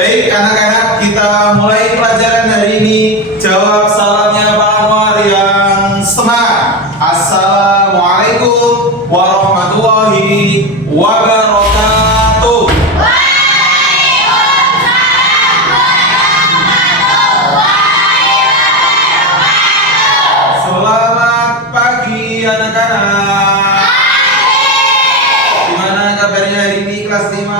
Baik anak-anak, kita mulai pelajaran hari ini. Jawab salamnya Pak Anwar yang semangat. Assalamualaikum warahmatullahi wabarakatuh. Selamat pagi anak-anak. Gimana kabarnya hari ini kelas 5?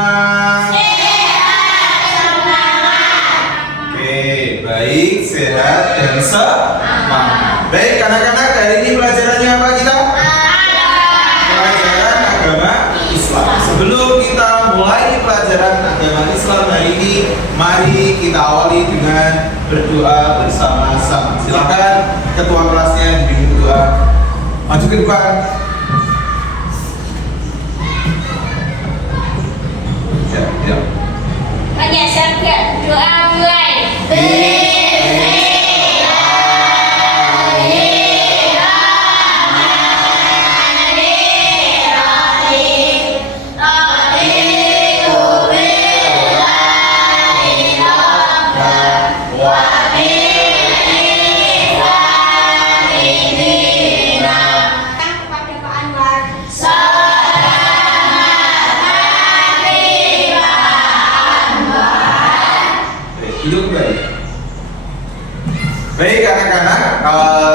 Baik, sehat, dan semangat. Baik, anak-anak, hari ini pelajarannya apa kita? Pelajaran agama Islam. Sebelum kita mulai pelajaran agama Islam hari ini, mari kita awali dengan berdoa bersama-sama. Silakan ketua kelasnya dibimbing berdoa. Maju ke depan. Ya. Hanya siapkan doa mulai. Hidup baik. Baik anak-anak,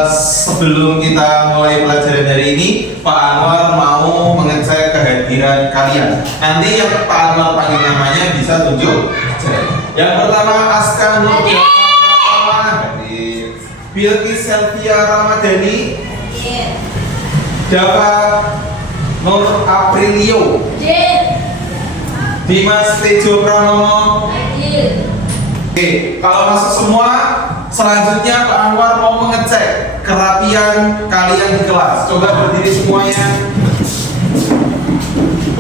sebelum kita mulai pelajaran hari ini, Pak Anwar mau mengecek kehadiran kalian. Nanti yang Pak Anwar panggil namanya bisa tunjuk. Yang pertama Aska Nur hadir. Bilqis Selvia Ramadhani, Dapat Nur Aprilio, Dimas Tejo Pranomo. Oke, kalau masuk semua, selanjutnya Pak Anwar mau mengecek kerapian kalian di kelas. Coba berdiri semuanya.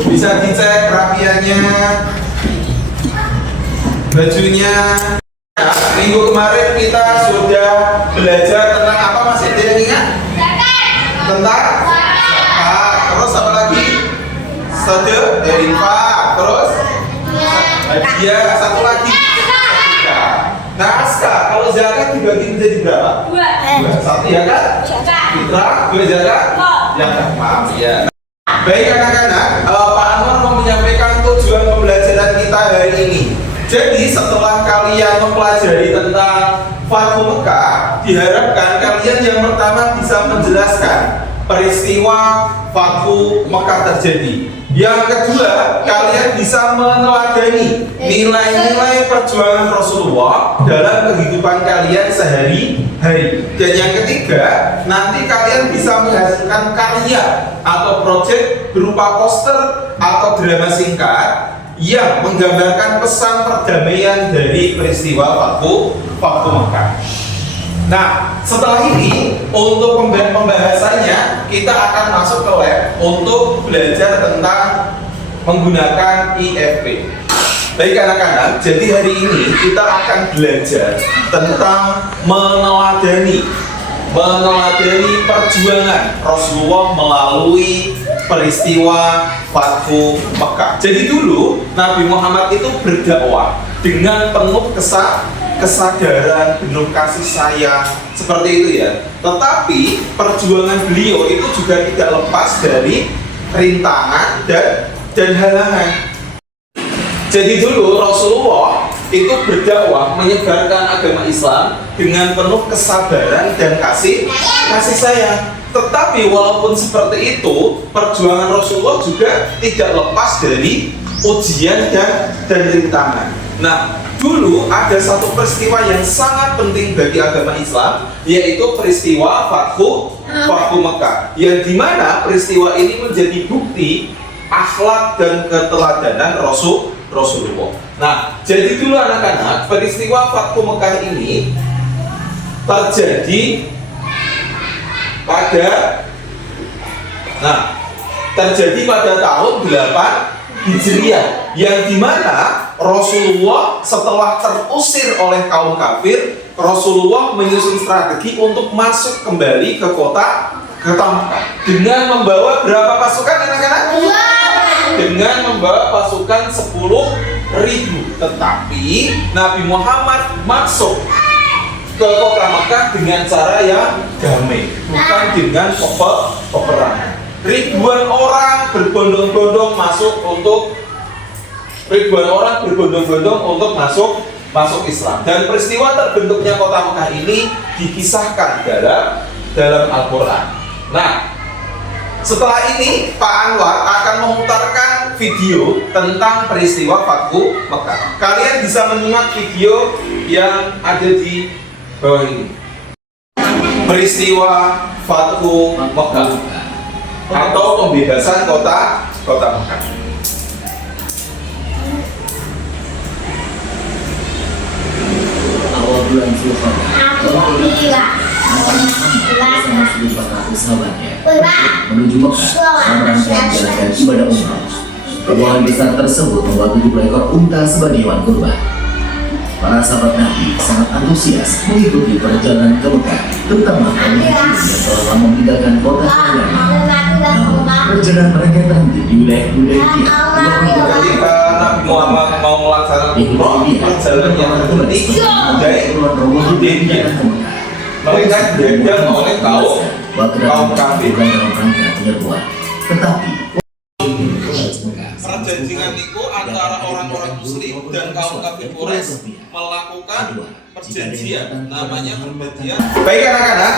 Bisa dicek kerapiannya, bajunya. Minggu kemarin kita sudah belajar tentang apa, masih ada yang ingat? Tentang zakat. Terus apa lagi? Infak. Terus hadiah. Satu lagi. Nah, Aska, kalau zakat dibagi menjadi berapa? Dua. Satu ya kan? Fitrah, dua zakat? Ya, maaf ya. Baik anak-anak, Pak Anwar mau menyampaikan tujuan pembelajaran kita hari ini. Jadi setelah kalian mempelajari tentang Fathu Mekah, diharapkan kalian yang pertama bisa menjelaskan peristiwa Fathu Mekah terjadi. Yang kedua, kalian bisa meneladani nilai-nilai perjuangan Rasulullah dalam kehidupan kalian sehari-hari. Dan yang ketiga, nanti kalian bisa menghasilkan karya atau proyek berupa poster atau drama singkat yang menggambarkan pesan perdamaian dari peristiwa Fathu Mekah. Nah, setelah ini untuk pembahasannya kita akan masuk ke lab untuk belajar tentang menggunakan IFP. Baik anak-anak, jadi hari ini kita akan belajar tentang meneladani perjuangan Rasulullah melalui peristiwa Fathu Mekah. Jadi dulu Nabi Muhammad itu berdakwah dengan penuh kesadaran, penuh kasih sayang, seperti itu ya. Tetapi perjuangan beliau itu juga tidak lepas dari rintangan dan halangan. Jadi dulu Rasulullah itu berdakwah menyebarkan agama Islam dengan penuh kesabaran dan kasih sayang. Tetapi walaupun seperti itu, perjuangan Rasulullah juga tidak lepas dari ujian dan rintangan. Nah, dulu ada satu peristiwa yang sangat penting bagi agama Islam, yaitu peristiwa Fathu Mekah, yang dimana peristiwa ini menjadi bukti akhlak dan keteladanan Rasulullah. Nah, jadi dulu anak-anak, peristiwa Fathu Mekah ini terjadi pada tahun 8 Hijriah, yang dimana Rasulullah setelah terusir oleh kaum kafir, Rasulullah menyusun strategi untuk masuk kembali ke kota Mekah dengan membawa berapa pasukan anak-anak? Dengan membawa pasukan 10.000 Tetapi Nabi Muhammad masuk ke kota Mekah dengan cara yang damai, bukan dengan peperangan. Ribuan orang berbondong-bondong untuk masuk Islam. Dan peristiwa terbentuknya kota Mekah ini dikisahkan dalam Al-Quran. Nah, setelah ini Pak Anwar akan memutarkan video tentang peristiwa Fathu Mekah. Kalian bisa menyimak video yang ada di bawah ini. Peristiwa Fathu Mekah atau pembebasan kota Mekah. Awal bulan Zulhijjah, bersama 1.400 sahabatnya menuju Mekah dalam rangka menjalankan ibadah umrah. Rombongan besar tersebut membawa 70 ekor unta sebagai hewan kurban. Para sahabat Nabi sangat antusias mengikuti perjalanan ke Mekah, terutama kaum haji yang telah lama meninggalkan kota kelahiran. Namun, perjalanan mereka terhenti di wilayah Hudaybiyah. Ketika Nabi Muhammad mau melaksanakan umrah, perjalanan yang terhenti dari Hudaybiyah. Mereka diajak oleh kaum kafir. Tetapi perjanjian itu antara orang-orang Muslim dan kaum kafir Quraisy melakukan perjanjian, namanya perjanjian. Baik anak-anak,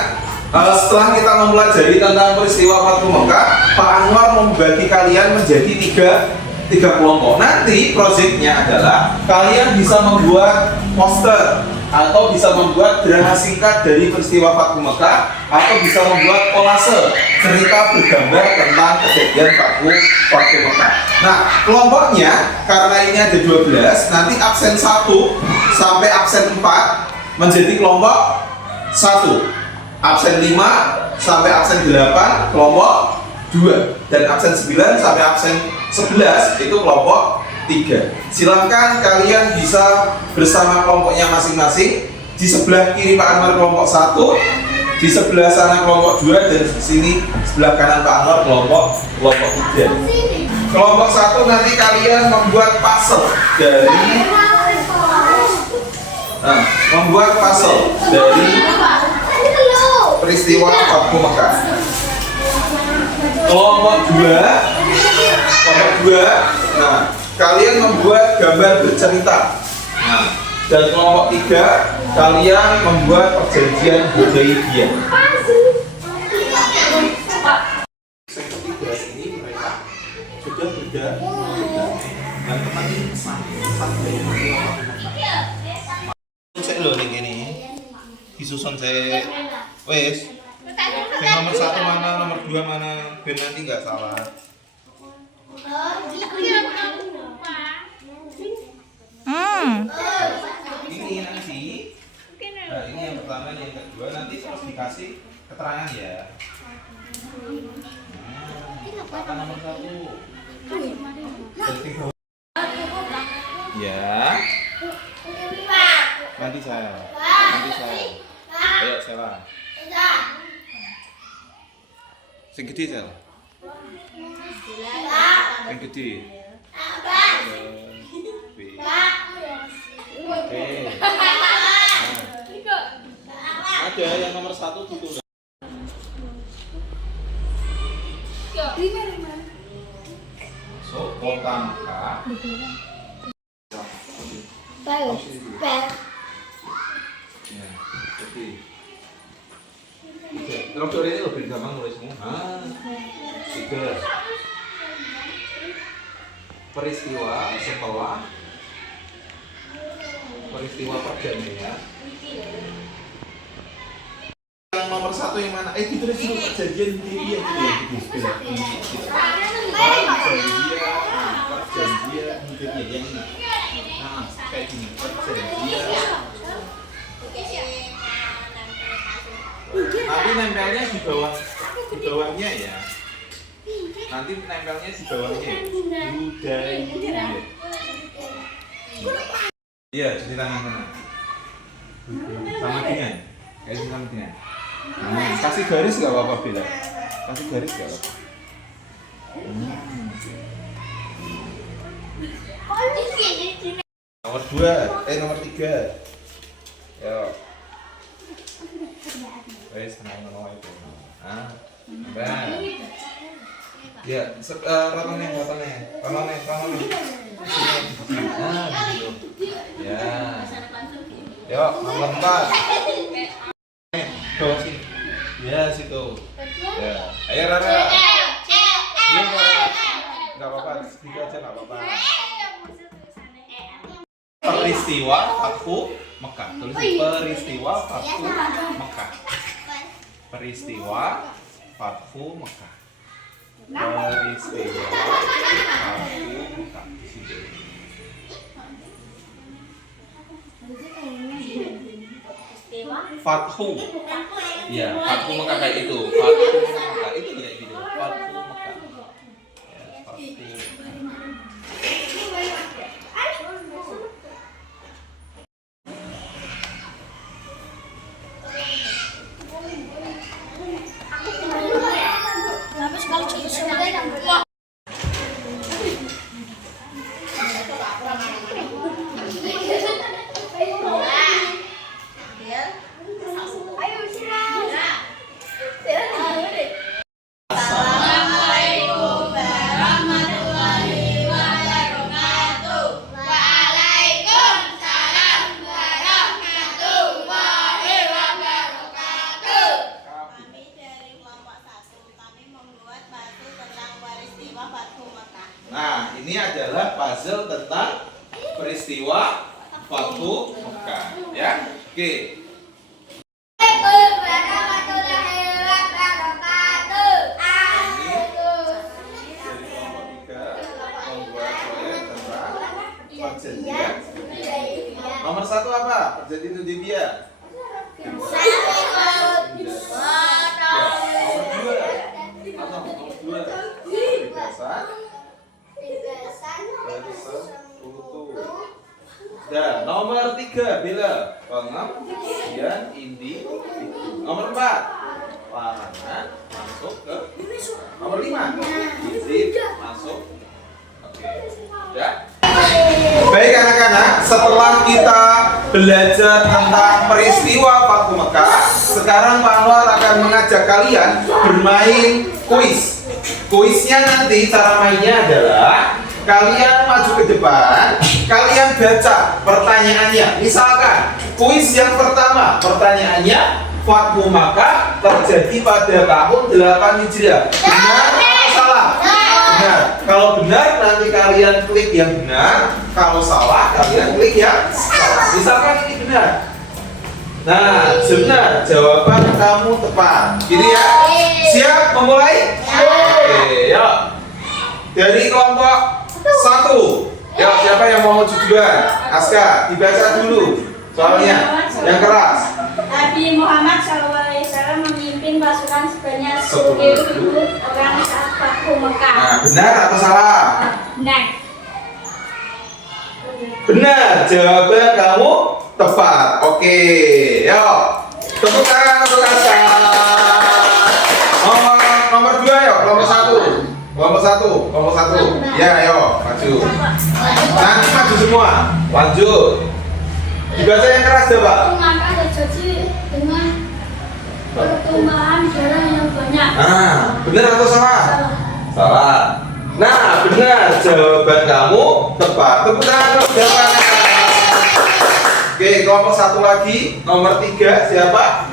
setelah kita mempelajari tentang peristiwa Fathu Mekah, Pak Anwar membagi kalian menjadi tiga kelompok. Nanti proyeknya adalah kalian bisa membuat poster atau bisa membuat drama singkat dari peristiwa Fathu Mekah, atau bisa membuat kolase cerita bergambar tentang kejadian Fathu Mekah. Nah, kelompoknya karena ini ada 12, nanti absen 1 sampai absen 4 menjadi kelompok 1. Absen 5 sampai absen 8 kelompok 2, dan absen 9 sampai absen 11 itu kelompok 3. Silahkan kalian bisa bersama kelompoknya masing-masing. Di sebelah kiri Pak Anwar kelompok 1, di sebelah sana kelompok 2, dan di sini sebelah kanan Pak Anwar kelompok 3. Kelompok 1 nanti kalian membuat puzzle dari peristiwa Fathu Mekah. Kelompok 2, nah, kalian membuat gambar bercerita. Nah, dan kelompok 3 kalian membuat perjanjian Hudaybiyah. Yang ketiga ini mereka sudah berdamai dan teman ini sampai saya loh ning kene. Disusun saya wes. Yang nomor 1 mana, nomor 2 mana, ben nanti nggak salah. Ini nanti, nah, ini yang pertama, yang kedua nanti terus dikasih keterangan ya. Apa nomor 1? Ya. Nanti saya. Ayo Sela. Sing gede Sel. Yang gede. Oke. Ada yang nomor 1 ditulis. So, kota Mekah. Ya, oke. Kalau sore ini lebih gampang nulismu. Tiga. Peristiwa setelah peristiwa perdamaian. Yang nomor 1 yang mana? Ditulis dulu perjanjian Hudaybiyah itu ya. Perjanjian Hudaybiyah yang ini. Nah, kayak gini, perjanjian. Nanti nempelnya di bawahnya ya. Nanti nempelnya di bawahnya. Hudaybiyah. Iya, di tangan sana. Sama dengan. Kayak sama dengan. Nah, kasih garis nggak apa-apa Bella. Kasih garis nggak apa-apa. Nomor 2, nomor 3. Yo. Wes nang itu. Ah. Bah. Ya, rotone. Ah, gitu. Ya. Yo, nomor 4. Tuh sini. Ya, situ. Ya. Ayo Rara. Enggak apa-apa, sedikit aja enggak apa-apa. Peristiwa Fathu Mekah. Tulis peristiwa Fathu Mekah. Peristiwa Fathu Mekah. Peristiwa Fathu Mekah. Di situ. Fathu. Ya, Fathu Mekah kayak itu. Fathu Mekah itu kayak gitu. Fathu Mekah. Ya, Fathu. Nah, ini adalah puzzle tentang peristiwa Fathu Mekah, ya. Oke. Nomor 1 apa? Perjanjian Hudaybiyah. Nomor 2 dan nomor 3 bila pengertian individu. Nomor 4 larangan masuk ke. Nomor 5 izin masuk. Oke. Ya. Baik anak-anak, setelah kita belajar tentang peristiwa Fathu Mekah, sekarang Pak Anwar akan mengajak kalian bermain kuis. Kuisnya nanti cara mainnya adalah kalian maju ke depan, kalian baca pertanyaannya. Misalkan kuis yang pertama, pertanyaannya Fathu Mekah terjadi pada tahun 8 Hijriah. Benar atau salah? Benar. Kalau benar nanti kalian klik yang benar, kalau salah kalian klik yang salah. Misalkan ini benar. Nah, benar, jawaban kamu tepat. Gini ya. Siap memulai? Oke, yuk. Dari kelompok 1. Ya, siapa yang mau maju duluan? Aska, dibaca dulu soalnya yang keras. Nabi Muhammad SAW memimpin pasukan sebanyak 10.000 orang saat Fathu Mekah. Nah, benar atau salah? Benar. Benar, jawaban kamu tepat. Oke, yuk. Tepuk tangan untuk Aska. Nomor 2 yuk, nomor 1. Kelompok 1. Ya, ayo, maju. Nanti maju semua. Lanjut. Dibaca yang keras ya, Pak. Maka terjadi dengan pertumbuhan darah yang banyak. Nah, benar atau salah? Salah. Nah, benar. Jawaban kamu tepat. Tepuk tangan untuk jawabannya. Oke, kelompok 1 lagi. Nomor 3 siapa?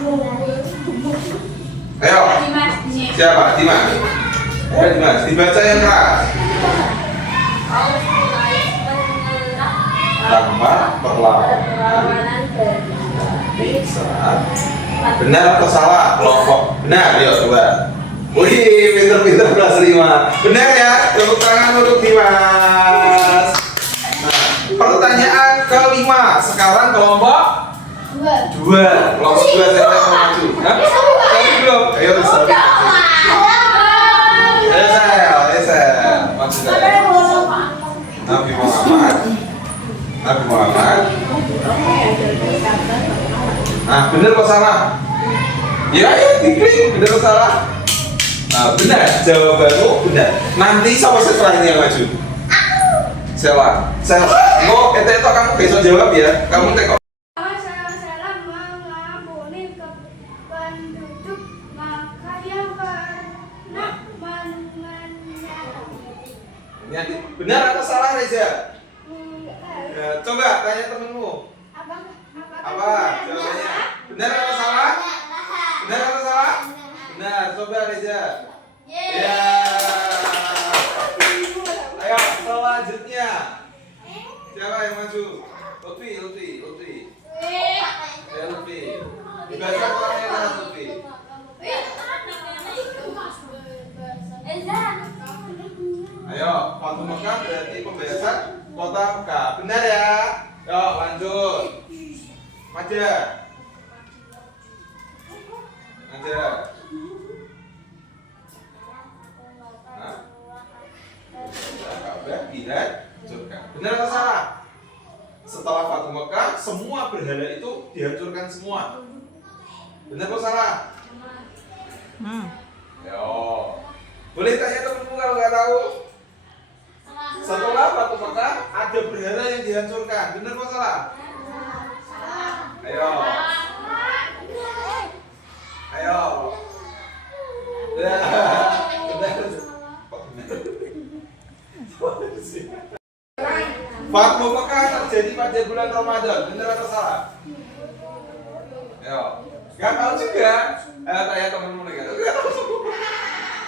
Ayo. Siapa? Dimas. Ayo Dimas, dibaca yang keras. Tanpa perlawanan saat. Benar atau salah? Kelompok. Benar, yuk coba. Wih, pinter-pinter kelas 5. Benar ya? Tepuk tangan untuk Dimas. Nah, pertanyaan kelima. Sekarang kelompok 2. Kelompok 2 saya mau maju. Hah? Tapi belum. Ayo Sel. Ayo Sel. Maju Sel. Nabi Muhammad. Nah, benar atau salah? Ya, ayo diklik. Benar atau salah? Nah, benar. Jawabanmu benar. Nanti siapa setelah ini yang maju? Sela. Ngo, itu kamu besok jawab ya. Kamu teko. Salam mengampuni ke penduduk maka yang pernah menyayangi. Benar atau salah Reza? Ya, coba tanya temenmu. Apa jawabannya? Benar atau salah? Benar atau salah? Benar. Coba Reza. Ya. Ayo selanjutnya. Siapa yang maju? Lutfi. Ya Lutfi. Dibaca pertanyaan Lutfi. Ayo, waktu Mekah berarti pembahasan kota Mekah. Benar ya? Yuk lanjut. Maja. Ka'bah dihancurkan. Benar atau salah? Setelah Fatu Mekah, semua berhala itu dihancurkan semua. Benar atau salah? Yo. Boleh tanya temenmu kalau nggak tahu. Setelah Fatu Mekah, ada berhala yang dihancurkan. Benar atau salah? Ayo. Fatu Mekah terjadi pada bulan Ramadan. Benar atau salah? Ayo. Gak tahu juga. Tanya temenmu nih. Gak tahu.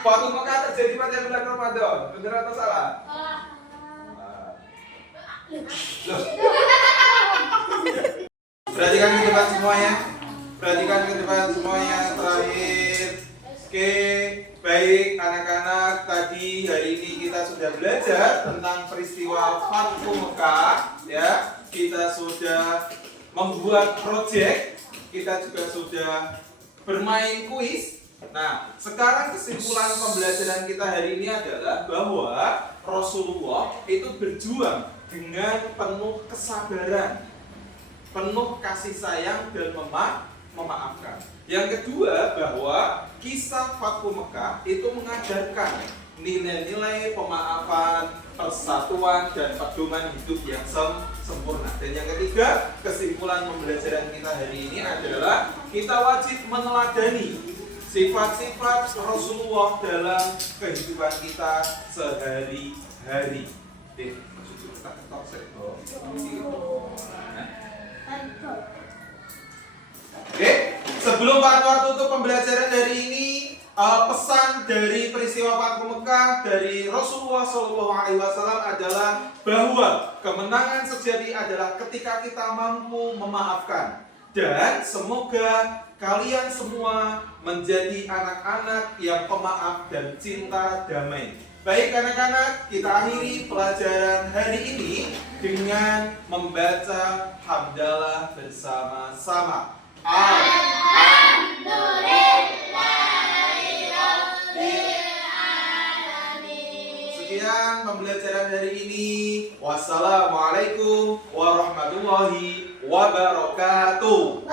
Fatu Mekah terjadi pada bulan Ramadan. Benar atau salah? Loh. Perhatikan ke depan semuanya. Terakhir. Oke, baik anak-anak, tadi hari ini kita sudah belajar tentang peristiwa Fatu Mekah, ya. Kita sudah membuat project, kita juga sudah bermain kuis. Nah, sekarang kesimpulan pembelajaran kita hari ini adalah bahwa Rasulullah itu berjuang dengan penuh kesabaran, penuh kasih sayang dan memaafkan. Yang kedua, bahwa kisah Fatu Mekah itu mengajarkan nilai-nilai pemaafan, persatuan, dan pedoman hidup yang sempurna. Dan yang ketiga, kesimpulan pembelajaran kita hari ini adalah kita wajib meneladani sifat-sifat Rasulullah dalam kehidupan kita sehari-hari. Oke, sebelum Pak Anwar tutup pembelajaran hari ini, pesan dari peristiwa Fatu Mekah dari Rasulullah SAW adalah bahwa kemenangan sejati adalah ketika kita mampu memaafkan. Dan semoga kalian semua menjadi anak-anak yang pemaaf dan cinta damai. Baik anak-anak, kita akhiri pelajaran hari ini dengan membaca hamdalah bersama-sama. Sekian pembelajaran hari ini. Wassalamualaikum warahmatullahi wabarakatuh.